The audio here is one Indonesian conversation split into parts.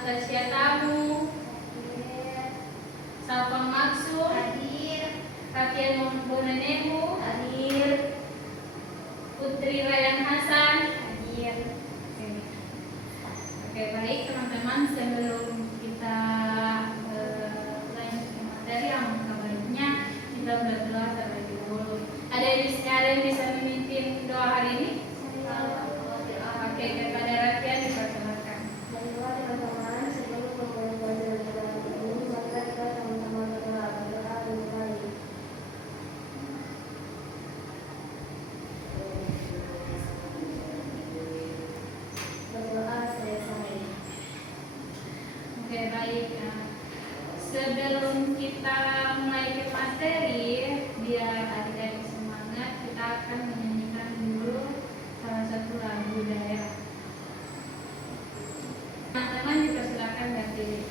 Natasha Tamu, Salvan Maksum, Kafian Bonanemu, Putri Rayhan Hasan. Oke, baik teman-teman, sebelum kita lanjut ke materi, yang baiknya kita berdoa terlebih dahulu. Ada yang bisa memimpin doa hari ini? Oke, kepada Rafia dipersilakan. Oke, baik. Sebelum kita mulai ke materi, biar adik-adik semangat, kita akan menyanyikan dulu salah satu lagu daerah. Teman-teman dipersilakan berdiri.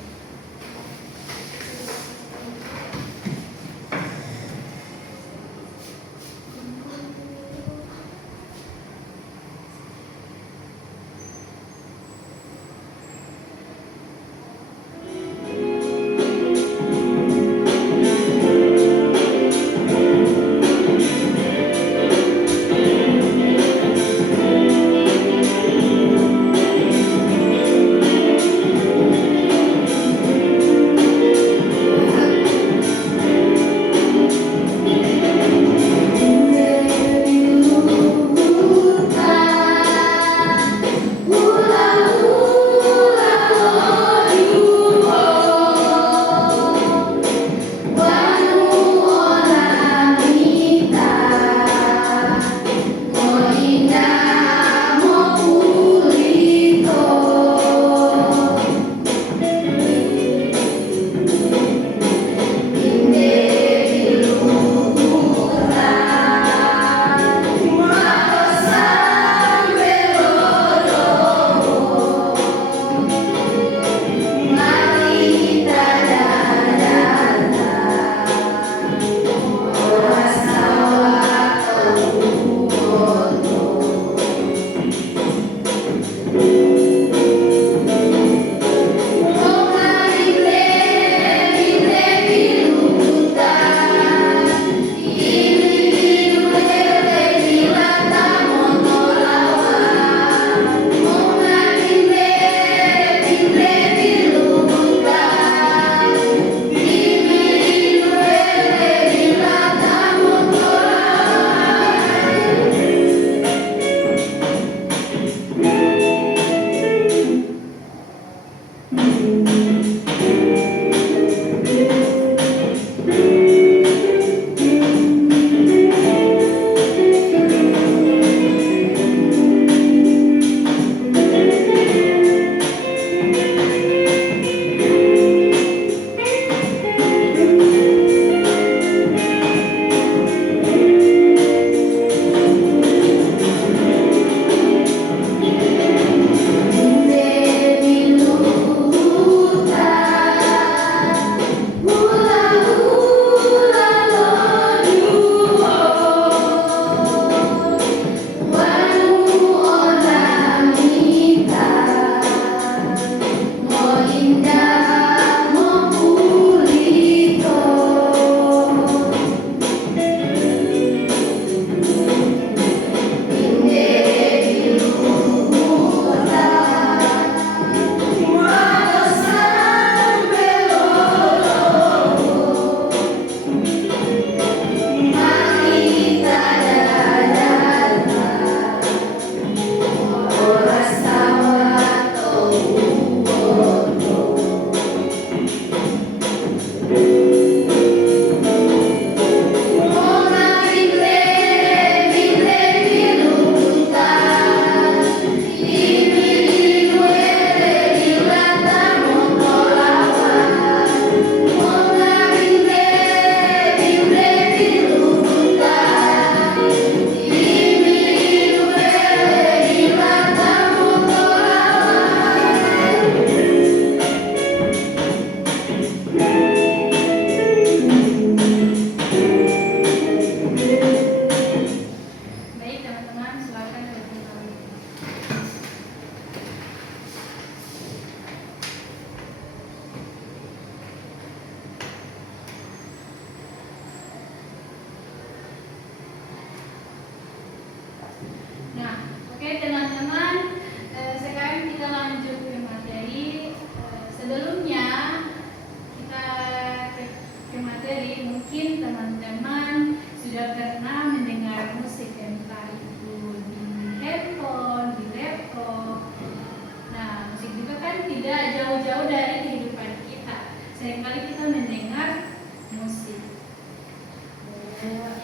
jauh-jauh dari kehidupan kita. Seringkali kita mendengar musik.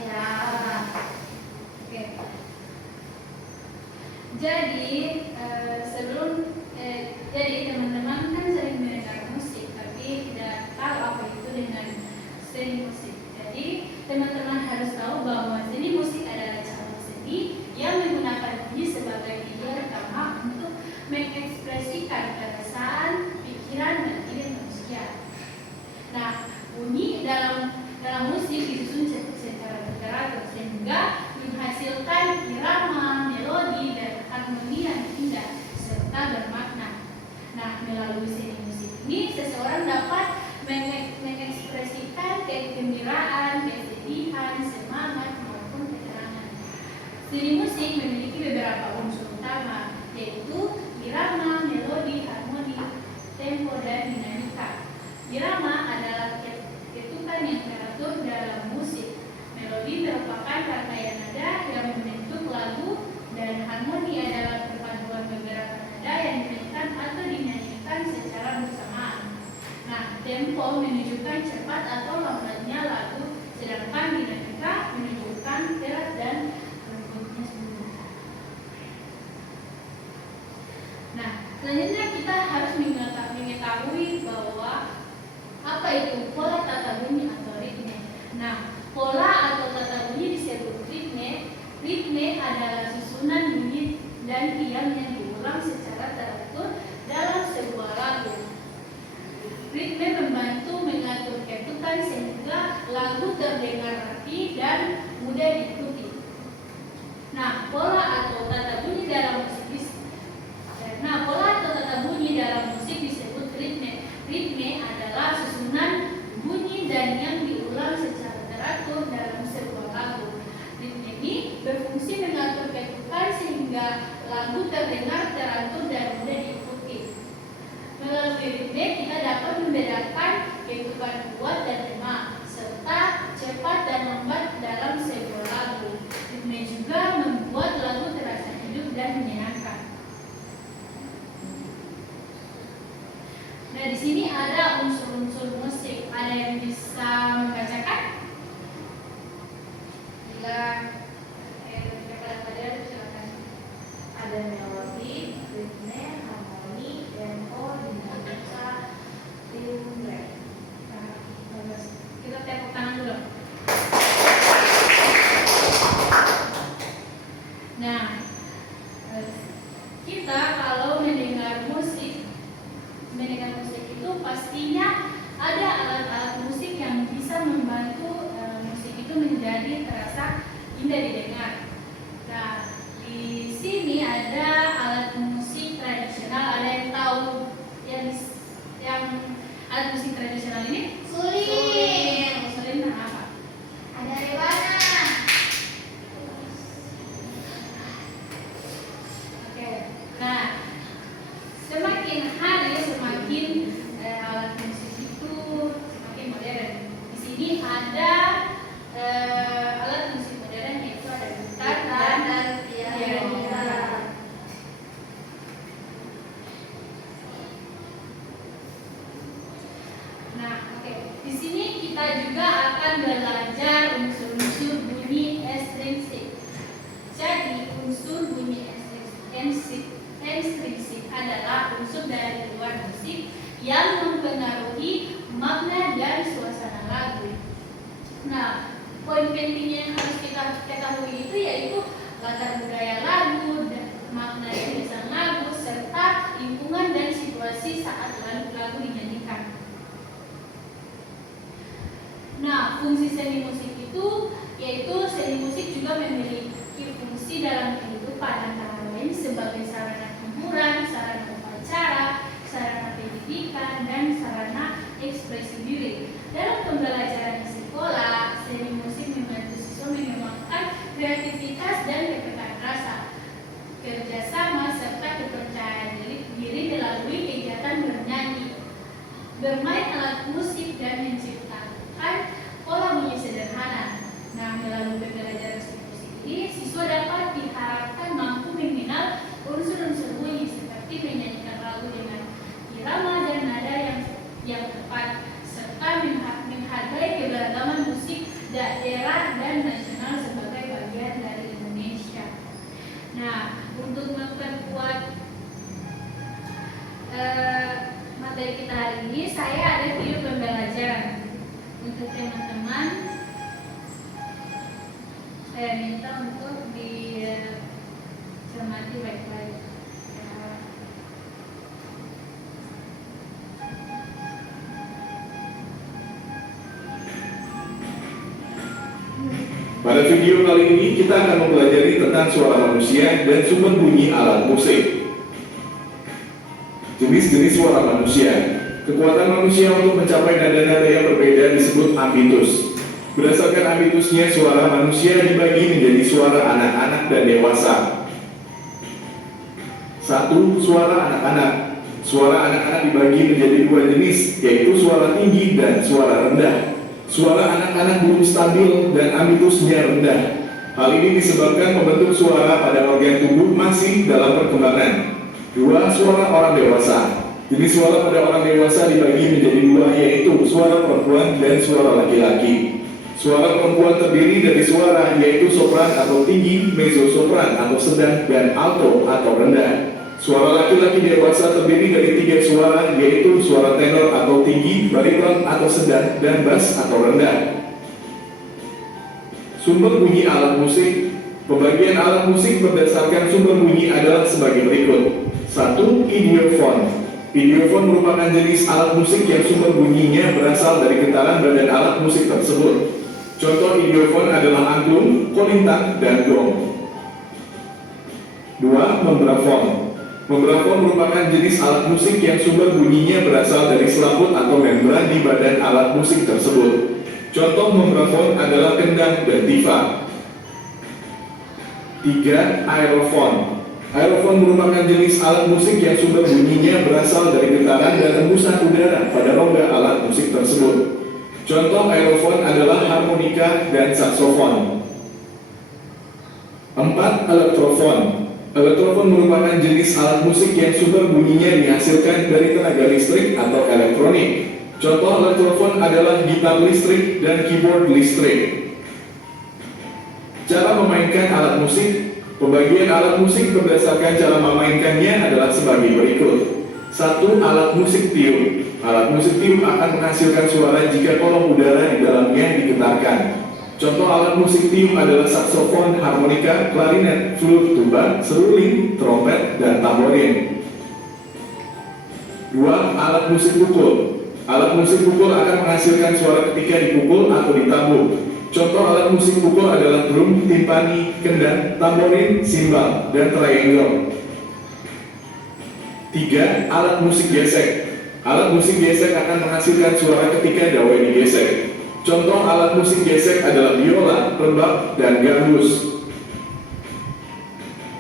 Ya. Oke. Jadi jadi teman-teman kan sering mendengar musik, tapi tidak tahu apa itu dengan seni musik. Jadi teman-teman harus tahu bahwa seni musik adalah cara seni yang menggunakan bunyi sebagai media utama untuk mengekspresikan perasaan, pikiran, dan ide manusia. Nah, bunyi dalam musik disusun secara teratur sehingga menghasilkan irama, melodi, dan harmoni yang indah serta bermakna. Nah, melalui seni musik ini seseorang dapat mengekspresikan kegembiraan, kesedihan, semangat maupun keterangan. Seni musik memiliki beberapa unsur utama, yaitu irama, melodi, harmoni, tempo, dan dinamika. Irama adalah ketukan yang teratur dalam musik. Melodi merupakan rangkaian nada yang membentuk lagu, dan harmoni adalah perpaduan beberapa nada yang dimainkan atau dinyanyikan secara bersamaan. Nah, tempo menunjukkan cepat atau lambatnya lagu, sedangkan dinamika menunjukkan keras dan lembutnya suara. Nah, selanjutnya kita harus mengetahui bahwa apa itu pola tata bunyi atau ritme. Nah, pola atau tata bunyi disebut ritme. Ritme adalah susunan bunyi dan riam yang diulang secara teratur dalam sebuah lagu. Ritme membantu mengatur ketukan sehingga lagu terdengar rapi dan mudah diikuti. Nah, pola atau tata bunyi dalam musik disebut ritme. Ritme adalah susunan bunyi dan yang diulang secara teratur dalam sebuah lagu. Ritme ini berfungsi mengatur ketukan sehingga lagu terdengar teratur dan mudah diikuti. Melalui ritme kita dapat membedakan ketukan kuat dan lemah, serta cepat dan lambat dalam sebuah lagu. Ritme juga membuat lagu terasa hidup dan menyenangkan. Nah, di sini ada unsur-unsur musik. Ada yang bisa membacakan? Bila silakan. Ada melodi, ritme, harmoni, tempo, dinamika, timbre. Nah, kita tepuk tangan dulu. Nah, kita kalau mendengar musik itu pastinya ada alat-alat musik yang bisa membantu musik itu menjadi terasa indah didengar. Nah, di sini ada alat musik tradisional. Ada yang tahu yang alat musik tradisional ini? Sulin. Sulin apa? Ada rebana. Oke. Nah, semakin hari semakin alat musik itu semakin modern. Di sini ada alat musik modern yaitu ada gitar dan piano. Nah, oke. Di sini kita juga akan belajar unsur-unsur bunyi estrinsik. Jadi, unsur bunyi estrinsik adalah unsur dari luar musik yang mempengaruhi makna dan suasana lagu. Nah, poin pentingnya yang harus kita ketahui itu yaitu latar budaya lagu, makna dari lagu, serta lingkungan dan situasi saat lagu dinyanyikan. Nah, fungsi seni musik itu yaitu seni musik juga memiliki fungsi dalam kehidupan, antara lain sebagai sarana hiburan, sarana upacara, sarana pendidikan, dan sarana ekspresi diri. Dalam pembelajaran di sekolah, seni musik membantu siswa mengembangkan kreativitas dan kepekaan rasa, kerjasama, serta kepercayaan diri melalui kegiatan bernyanyi, bermain alat musik, dan menciptakan pola bunyi sederhana. Nah, melalui pembelajaran seni musik ini, siswa dapat diharapkan mampu mengenal unsur-unsur bunyi seperti menyanyikan lagu dengan irama dan materi kita hari ini, saya ada video pembelajaran. Untuk teman-teman, saya minta untuk dicermati baik-baik. Pada video kali ini kita akan mempelajari tentang suara manusia dan sumber bunyi alat musik. Jenis-jenis suara manusia. Kekuatan manusia untuk mencapai nada-nada yang berbeda disebut ambitus. Berdasarkan ambitusnya, suara manusia dibagi menjadi suara anak-anak dan dewasa. 1. Suara anak-anak. Suara anak-anak dibagi menjadi dua jenis, yaitu suara tinggi dan suara rendah. Suara anak-anak belum stabil dan ambitusnya rendah. Hal ini disebabkan pembentuk suara pada organ tubuh masih dalam perkembangan. 2. Suara orang dewasa. Jenis suara pada orang dewasa dibagi menjadi dua, yaitu suara perempuan dan suara laki-laki. Suara perempuan terdiri dari suara yaitu sopran atau tinggi, mezzo-sopran atau sedang, dan alto atau rendah. Suara laki-laki dewasa terdiri dari tiga suara, yaitu suara tenor atau tinggi, bariton atau sedang, dan bass atau rendah. Sumber bunyi alat musik. Pembagian alat musik berdasarkan sumber bunyi adalah sebagai berikut. 1. Ideophone. Ideophone merupakan jenis alat musik yang sumber bunyinya berasal dari getaran badan alat musik tersebut. Contoh ideophone adalah angklung, kolintang, dan gong. 2. Membrafon. Membrafon merupakan jenis alat musik yang sumber bunyinya berasal dari selaput atau membran di badan alat musik tersebut. Contoh membrafon adalah kendang dan tifa. 3. Aerofon. Aerofon merupakan jenis alat musik yang sumber bunyinya berasal dari getaran dan embusan udara pada rongga alat musik tersebut. Contoh aerofon adalah harmonika dan saksofon. 4. Elektrofon. Elektrofon merupakan jenis alat musik yang sumber bunyinya dihasilkan dari tenaga listrik atau elektronik. Contoh elektrofon adalah gitar listrik dan keyboard listrik. Cara memainkan alat musik. Pembagian alat musik berdasarkan cara memainkannya adalah sebagai berikut. 1. Alat musik tiup. Alat musik tiup akan menghasilkan suara jika kolom udara di dalamnya digetarkan. Contoh alat musik tiup adalah saksofon, harmonika, klarinet, flute, tuba, seruling, trompet, dan tamborin. 2. Alat musik pukul. Alat musik pukul akan menghasilkan suara ketika dipukul atau ditabuk. Contoh alat musik pukul adalah drum, timpani, kendang, tamborin, simbal, dan triangle. 3. Alat musik gesek. Alat musik gesek akan menghasilkan suara ketika dawai digesek. Contoh alat musik gesek adalah biola, rebab, dan gambus.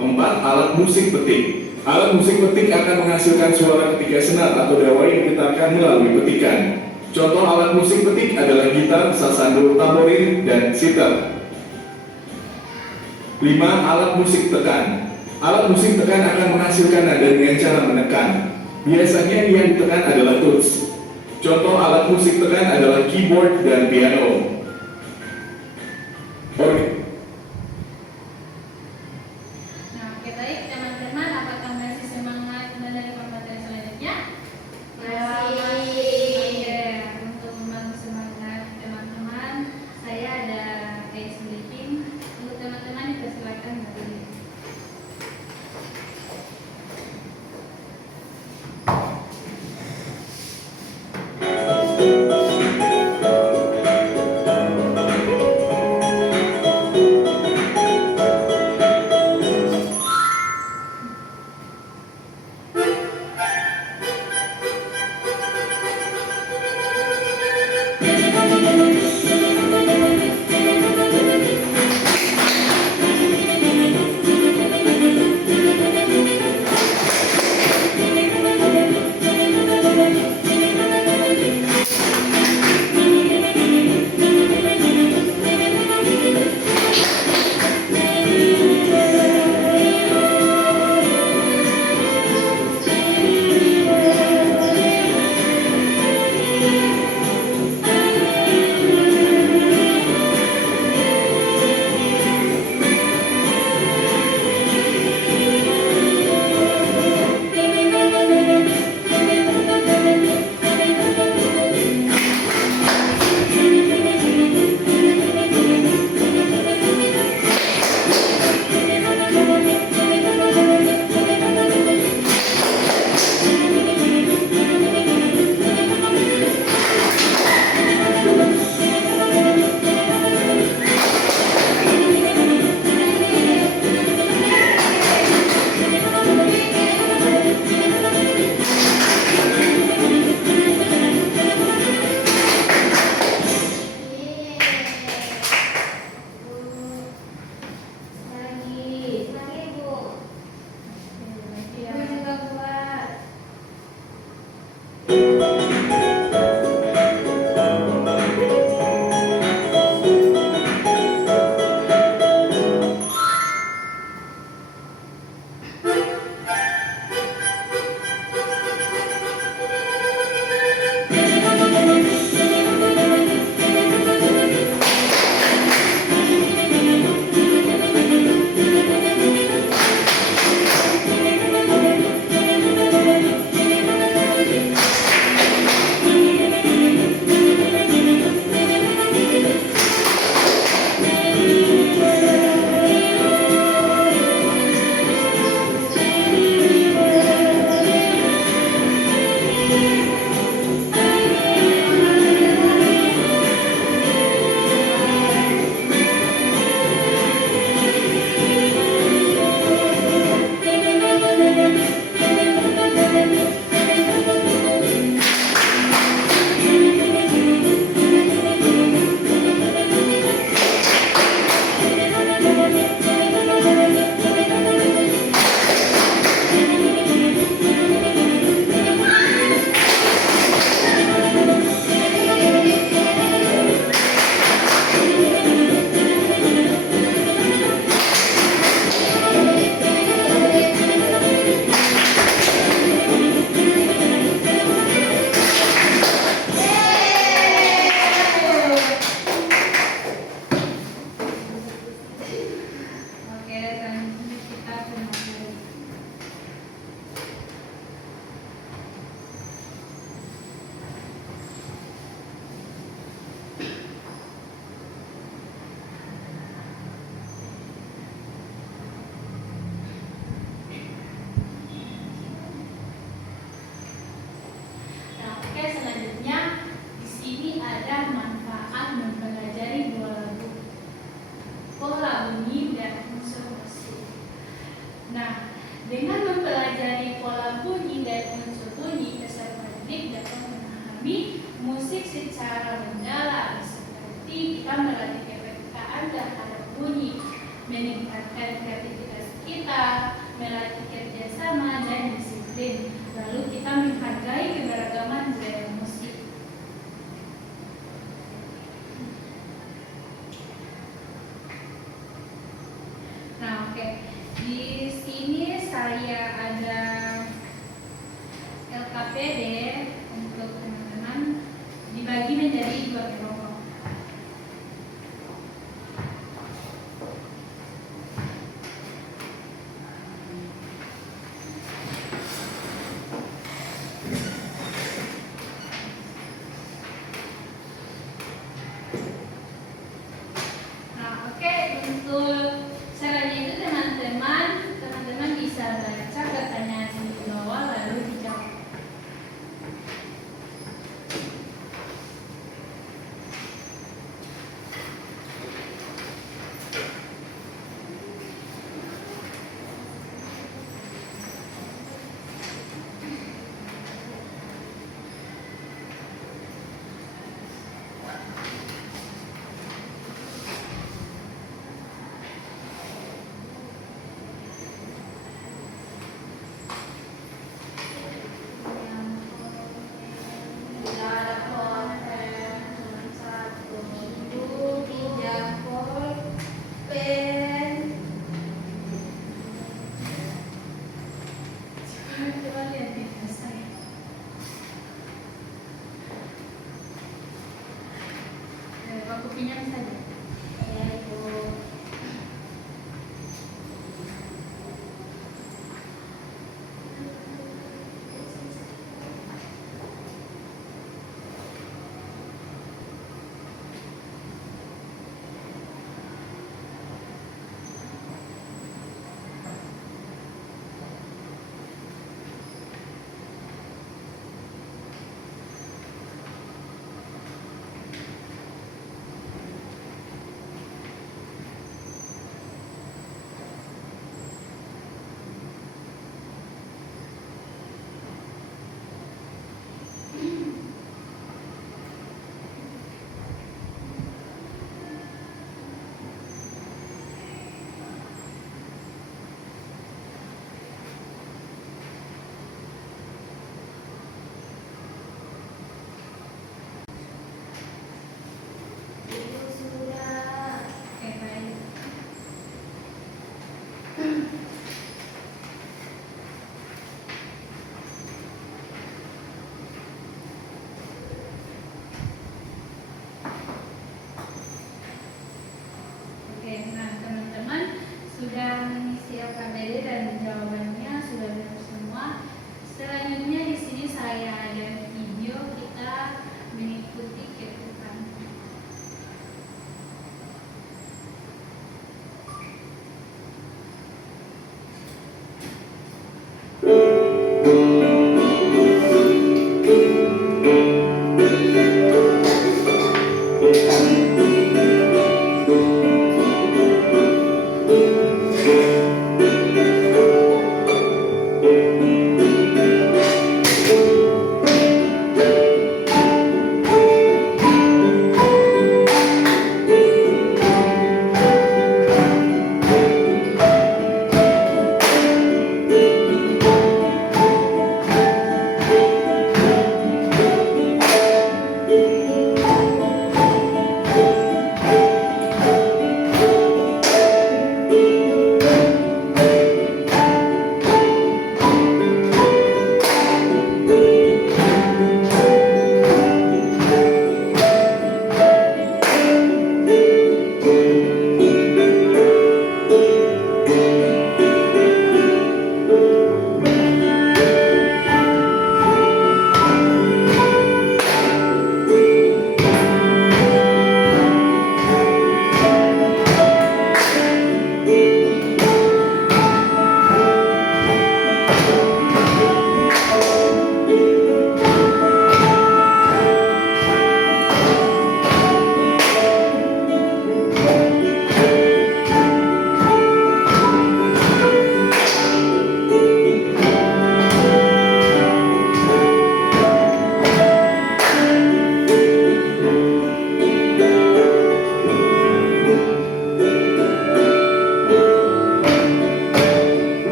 4. Alat musik petik. Alat musik petik akan menghasilkan suara ketika senar atau dawai digetarkan melalui petikan. Contoh alat musik petik adalah gitar, sasando, tamborin, dan sitar. 5. Alat musik tekan. Alat musik tekan akan menghasilkan nada dengan cara menekan. Biasanya yang ditekan adalah tuts. Contoh alat musik tekan adalah keyboard dan piano. Nah, oke, baik teman-teman, apakah masih semangat menerima materi selanjutnya? Oke, untuk membantu semangat teman-teman, saya ada case briefing. Untuk teman-teman dipersilakan berdiri. secara mendalam, seperti kita melatih kepekaan terhadap bunyi, meningkatkan kreativitas kita, melatih kerjasama dan disiplin. Lalu kita menghargai keberagaman gaya musik. Nah, oke. Di sini saya ada LKPD untuk teman-teman dibagi menjadi 2 kelompok. Nah, oke, untuk caranya itu teman-teman bisa baca pertanyaan di bawah lalu dijawab. Tidak ada pulpen, cuma 1 minggu, 3 pulpen. Coba lihat di tas saya. Aku pinjam saja. Ya, Ibu.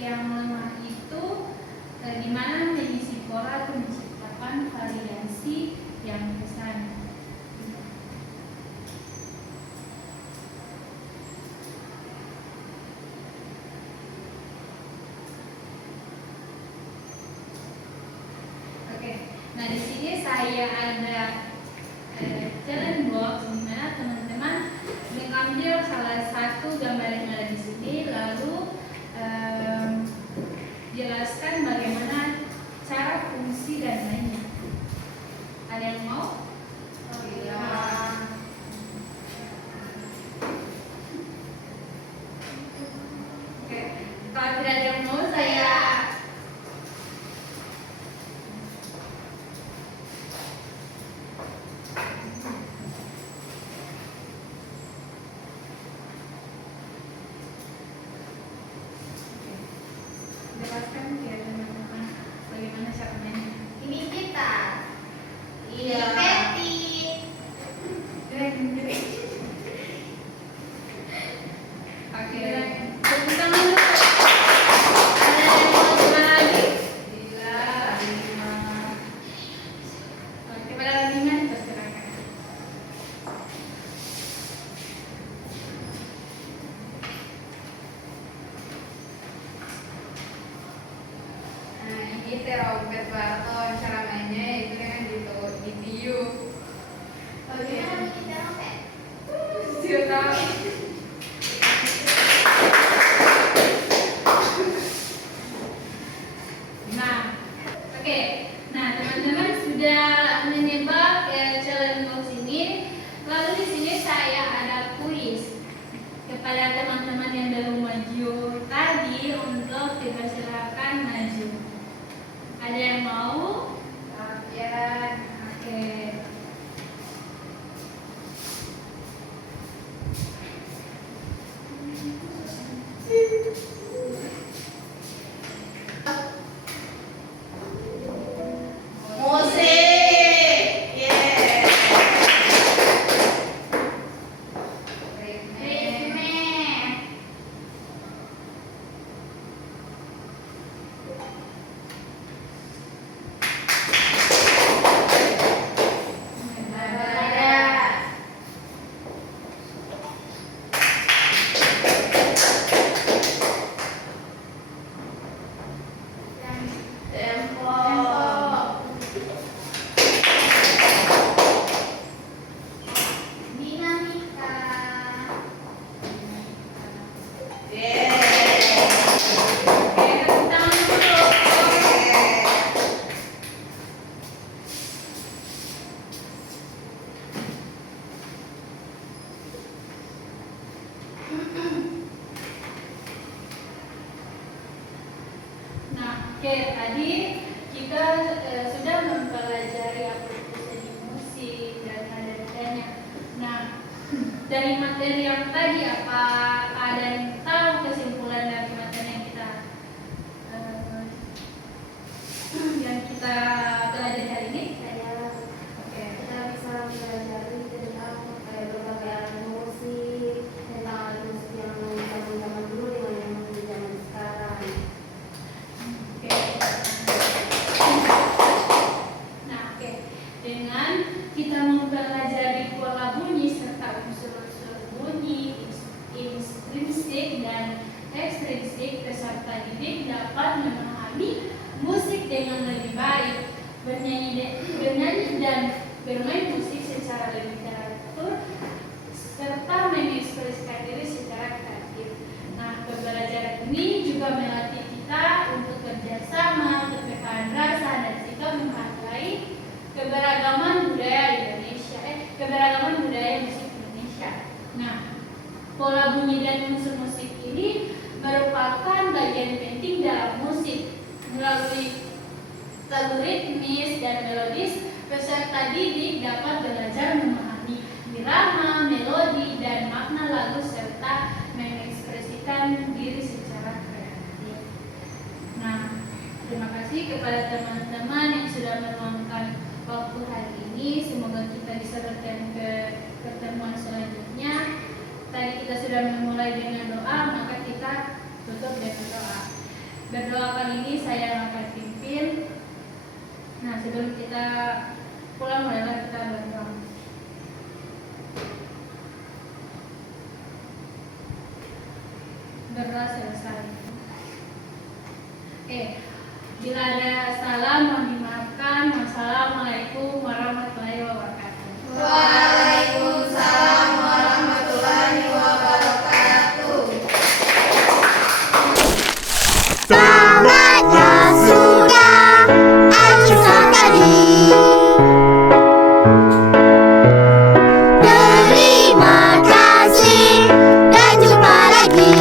yang lemah itu di mana mengisi pola atau menciptakan variasi yang besar. Oke, nah di sini saya ada challenge box di mana teman-teman mengambil salah satu gambar yang ada di sini, lalu jelaskan bagaimana cara fungsi dan lainnya. Ada yang mau? Oh iya. Oke, kalau tidak ada yang mau saya jelaskan ya teman-teman bagaimana cara mainnya. Ini kita. Iya. Ini Oke, tepuk tangan dulu. Ada yang mau coba lagi? Bila lima. Oke, pada lima dipersilakan. Nah, ini teh Robert Barton, cara mainnya itu dengan ditiup. Bagaimana ini teh Robert? Siapa tahu? Nah, oke. Nah, teman-teman sudah menebak challenge box ini. Lalu di sini saya ada kuis kepada teman-teman yang baru maju tadi untuk dipersilakan maju. Ada yang mau? Ya. Oke. Musik. Yeah. Ritme. Nada. Tempo. Dinamika. Yeah. Oke, tepuk tangan dulu. Nah, oke, tadi kita sudah mempelajari apa itu seni musik dan nada-nadanya. Nah, dari materi yang tadi apa ada yang tahu kesimpulan dari materi yang kita pelajari hari ini? Oke. Kita bisa mempelajari tentang berbagai alat musik, tentang alat musik yang zaman dulu dengan yang di zaman sekarang. Oke. Nah, oke. Dengan kita mempelajari pola bunyi serta unsur-unsur bunyi, intrinsik dan ekstrinsik, peserta didik dapat memahami musik dengan lebih baik, bernyanyi dan bermain musik secara lebih teratur, serta mengekspresikan diri secara kreatif. Nah, pembelajaran ini juga melatih kita untuk kerjasama, kepekaan rasa, dan sikap menghargai keberagaman budaya Indonesia, keberagaman budaya musik Indonesia. Nah, pola bunyi dan unsur musik ini merupakan bagian penting dalam musik. Melalui lagu ritmis dan melodis, peserta didik dapat belajar memahami irama, melodi, dan makna lagu serta mengekspresikan diri secara kreatif. Nah, terima kasih kepada teman-teman yang sudah meluangkan waktu hari ini. Semoga kita bisa bertemu ke pertemuan selanjutnya. Tadi kita sudah memulai dengan doa, maka kita tutup dengan doa. Berdoa kali ini saya yang akan pimpin. Nah, sebelum kita pulang, marilah kita berdoa. Berdoa selesai. Oke, bila ada salah mohon dimaafkan. Wassalamualaikum warahmatullahi wabarakatuh. Waalaikumsalam warahmatullahi wabarakatuh. Selamatnya sudah Alkisah tadi. Terima kasih dan jumpa lagi.